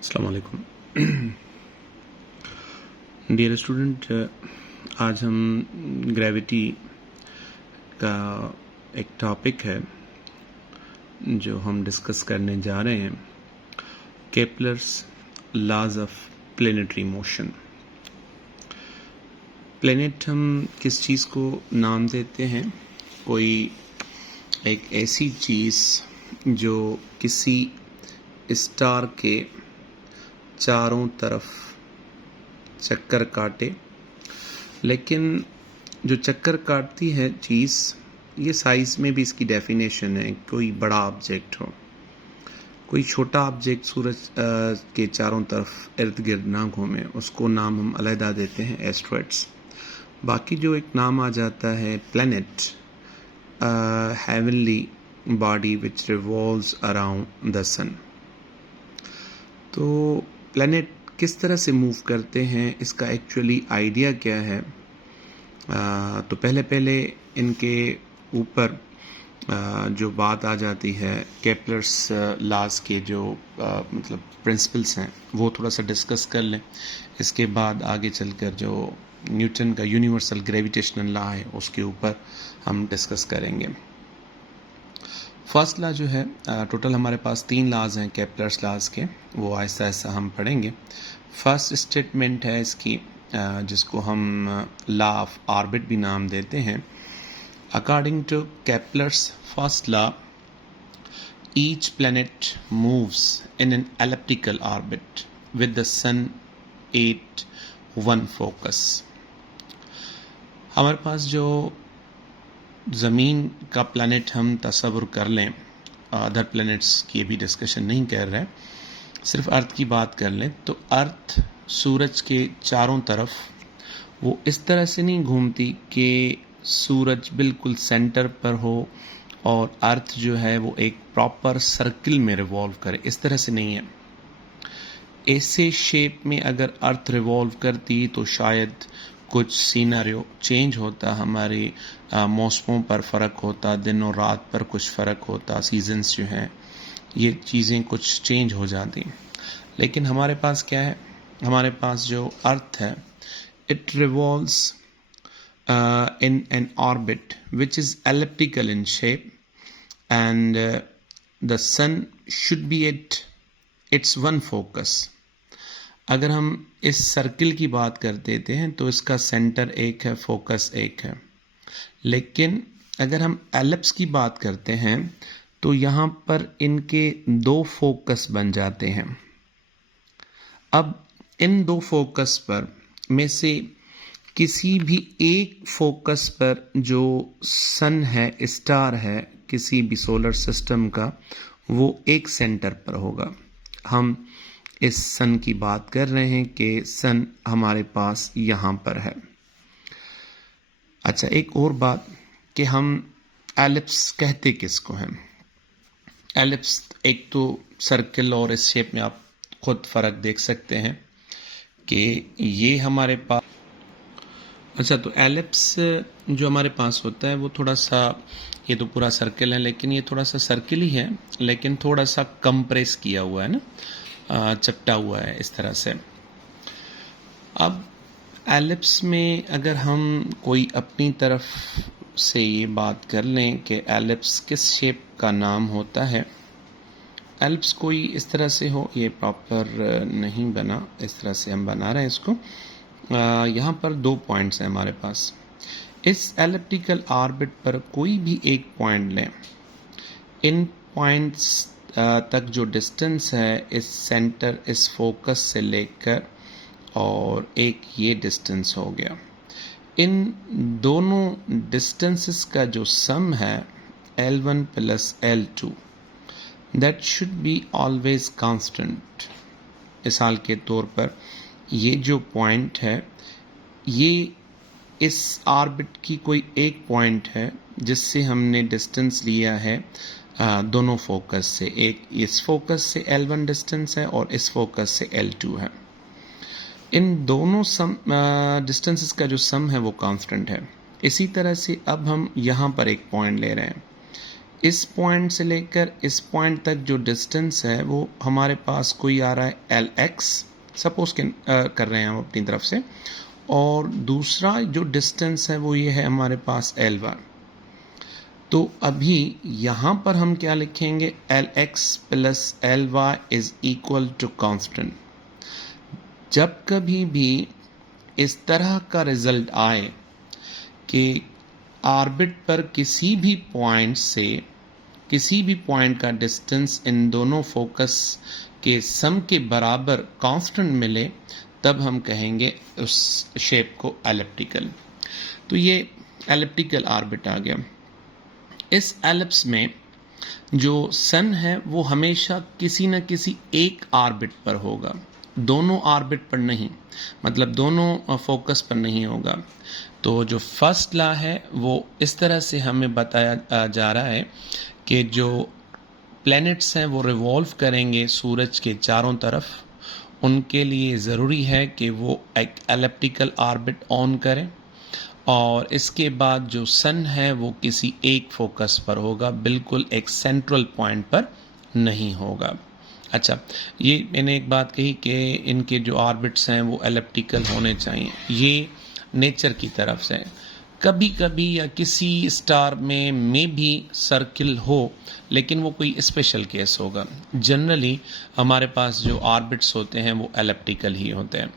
अस्सलाम वालेकुम। Dear student, आज हम ग्रेविटी का एक टॉपिक है जो हम डिस्कस करने जा रहे हैं, Kepler's laws of planetary motion. Planet हम किस चीज़ को नाम देते हैं? कोई एक ऐसी चीज़ जो किसी स्टार के चारों तरफ चक्कर काटे, लेकिन जो चक्कर काटती है चीज़, ये साइज़ में भी इसकी डेफिनेशन है। कोई बड़ा ऑब्जेक्ट हो, कोई छोटा ऑब्जेक्ट सूरज के चारों तरफ इर्द गिर्द ना घूमे, उसको नाम हम अलहदा देते हैं एस्ट्रॉइड्स। बाकी जो एक नाम आ जाता है planet, heavenly body which revolves around the sun. तो प्लैनेट किस तरह से मूव करते हैं, इसका एक्चुअली आइडिया क्या है? तो पहले इनके ऊपर जो बात आ जाती है, केपलर्स लॉज के जो मतलब प्रिंसिपल्स हैं, वो थोड़ा सा डिस्कस कर लें। इसके बाद आगे चलकर जो न्यूटन का यूनिवर्सल ग्रेविटेशनल लॉ है, उसके ऊपर हम डिस्कस करेंगे। फर्स्ट लॉ जो है, टोटल हमारे पास 3 लॉज हैं केपलर्स लॉज के, वो आहिस्ता आहिस्ता हम पढ़ेंगे। फर्स्ट स्टेटमेंट है इसकी, जिसको हम लॉ ऑफ ऑर्बिट भी नाम देते हैं। According to Kepler's first law, each planet moves in an elliptical orbit with the sun at one focus. हमारे पास जो ज़मीन का प्लैनेट हम तस्वुर कर लें, अदर प्लैनेट्स की भी डिस्कशन नहीं कर रहे, सिर्फ अर्थ की बात कर लें, तो अर्थ सूरज के चारों तरफ वो इस तरह से नहीं घूमती कि सूरज बिल्कुल सेंटर पर हो और अर्थ जो है वो एक प्रॉपर सर्किल में रिवॉल्व करे, इस तरह से नहीं है। ऐसे शेप में अगर अर्थ रिवॉल्व करती तो शायद कुछ सीनारियो चेंज होता, हमारे मौसमों पर फ़र्क होता, दिन और रात पर कुछ फ़र्क होता, सीजन्स जो हैं ये चीज़ें कुछ चेंज हो जाती। लेकिन हमारे पास क्या है? हमारे पास जो अर्थ है, it revolves in an orbit which is elliptical in shape, and the sun should be at its one focus. अगर हम इस सर्किल की बात कर देते हैं तो इसका सेंटर एक है, फोकस एक है। लेकिन अगर हम एलिप्स की बात करते हैं तो यहाँ पर इनके 2 फोकस बन जाते हैं। अब इन 2 फोकस पर में से किसी भी एक फोकस पर जो सन है, स्टार है किसी भी सोलर सिस्टम का, वो एक सेंटर पर होगा। हम इस सन की बात कर रहे हैं कि सन हमारे पास यहाँ पर है। अच्छा, एक और बात कि हम एलिप्स कहते किसको हैं? एलिप्स एक तो सर्किल, और इस शेप में आप खुद फ़र्क देख सकते हैं कि ये हमारे पास, अच्छा, तो एलिप्स जो हमारे पास होता है वो थोड़ा सा, ये तो पूरा सर्किल है लेकिन ये थोड़ा सा सर्किल ही है, लेकिन थोड़ा सा कंप्रेस किया हुआ है ना, चपटा हुआ है इस तरह से। अब एलिप्स में अगर हम कोई अपनी तरफ से ये बात कर लें कि एलिप्स किस शेप का नाम होता है, एलिप्स कोई इस तरह से हो, ये प्रॉपर नहीं बना, इस तरह से हम बना रहे हैं इसको। यहाँ पर 2 पॉइंट्स हैं हमारे पास। इस एलिप्टिकल ऑर्बिट पर कोई भी एक पॉइंट लें, इन पॉइंट्स तक जो डिस्टेंस है इस सेंटर, इस फोकस से लेकर, और एक ये डिस्टेंस हो गया, इन दोनों डिस्टेंसेस का जो सम है L1 plus L2, that should be always constant. मिसाल के तौर पर ये जो पॉइंट है, ये इस ऑर्बिट की कोई एक पॉइंट है जिससे हमने डिस्टेंस लिया है दोनों फोकस से। एक इस फोकस से L1 डिस्टेंस है और इस फोकस से L2 है। इन दोनों डिस्टेंसेस का जो सम है वो कांस्टेंट है। इसी तरह से अब हम यहाँ पर एक पॉइंट ले रहे हैं, इस पॉइंट से लेकर इस पॉइंट तक जो डिस्टेंस है वो हमारे पास कोई आ रहा है एल एक्स, सपोज कर रहे हैं हम अपनी तरफ से, और दूसरा जो डिस्टेंस है वो ये है हमारे पास एल वाई। तो अभी यहाँ पर हम क्या लिखेंगे, L X plus L Y is equal to constant. जब कभी भी इस तरह का रिजल्ट आए कि ऑर्बिट पर किसी भी पॉइंट से किसी भी पॉइंट का डिस्टेंस इन दोनों फोकस के सम के बराबर कांस्टेंट मिले, तब हम कहेंगे उस शेप को एलिप्टिकल। तो ये एलिप्टिकल ऑर्बिट आ गया। इस एलिप्स में जो सन है वो हमेशा किसी न किसी एक ऑर्बिट पर होगा, दोनों ऑर्बिट पर नहीं, मतलब दोनों फोकस पर नहीं होगा। तो जो फर्स्ट लॉ है वो इस तरह से हमें बताया जा रहा है कि जो प्लैनेट्स हैं वो रिवॉल्व करेंगे सूरज के चारों तरफ, उनके लिए ज़रूरी है कि वो एक एलिप्टिकल ऑर्बिट ऑन करें, और इसके बाद जो सन है वो किसी एक फोकस पर होगा, बिल्कुल एक सेंट्रल पॉइंट पर नहीं होगा। अच्छा, ये मैंने एक बात कही कि इनके जो ऑर्बिट्स हैं वो एलिप्टिकल होने चाहिए, ये नेचर की तरफ से। कभी कभी या किसी स्टार में भी सर्किल हो, लेकिन वो कोई स्पेशल केस होगा। जनरली हमारे पास जो ऑर्बिट्स होते हैं वो एलिप्टिकल ही होते हैं।